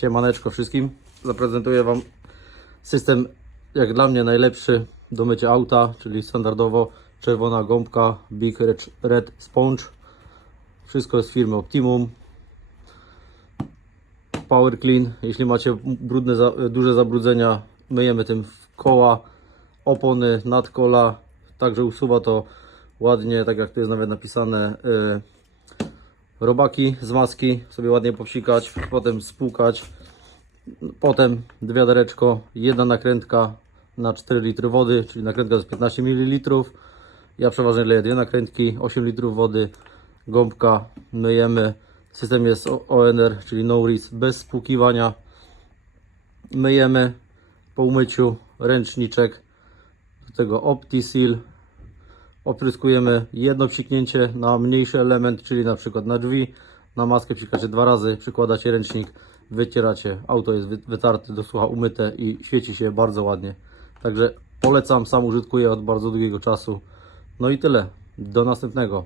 Siemaneczko wszystkim. Zaprezentuję Wam system, jak dla mnie najlepszy do mycia auta, czyli standardowo czerwona gąbka Big Red, Sponge. Wszystko z firmy Optimum. Power Clean. Jeśli macie brudne, duże zabrudzenia, myjemy tym koła, opony, nadkola. Także usuwa to ładnie, tak jak tu jest nawet napisane, y, robaki z maski, sobie ładnie popsikać, potem spłukać, potem wiadereczko, jedna nakrętka na 4 litry wody, czyli nakrętka jest 15 ml. Ja przeważnie leję dwie nakrętki, 8 litrów wody, gąbka, myjemy. System jest ONR, czyli no risk, bez spłukiwania. Myjemy po umyciu ręczniczek, do tego OptiSeal, opryskujemy jedno psiknięcie na mniejszy element, czyli na przykład na drzwi, na maskę psikacie dwa razy, przykładacie ręcznik, wycieracie, auto jest wy- wytarte, do słucha umyte i świeci się bardzo ładnie. Także polecam, sam użytkuję od bardzo długiego czasu. No i tyle. Do następnego.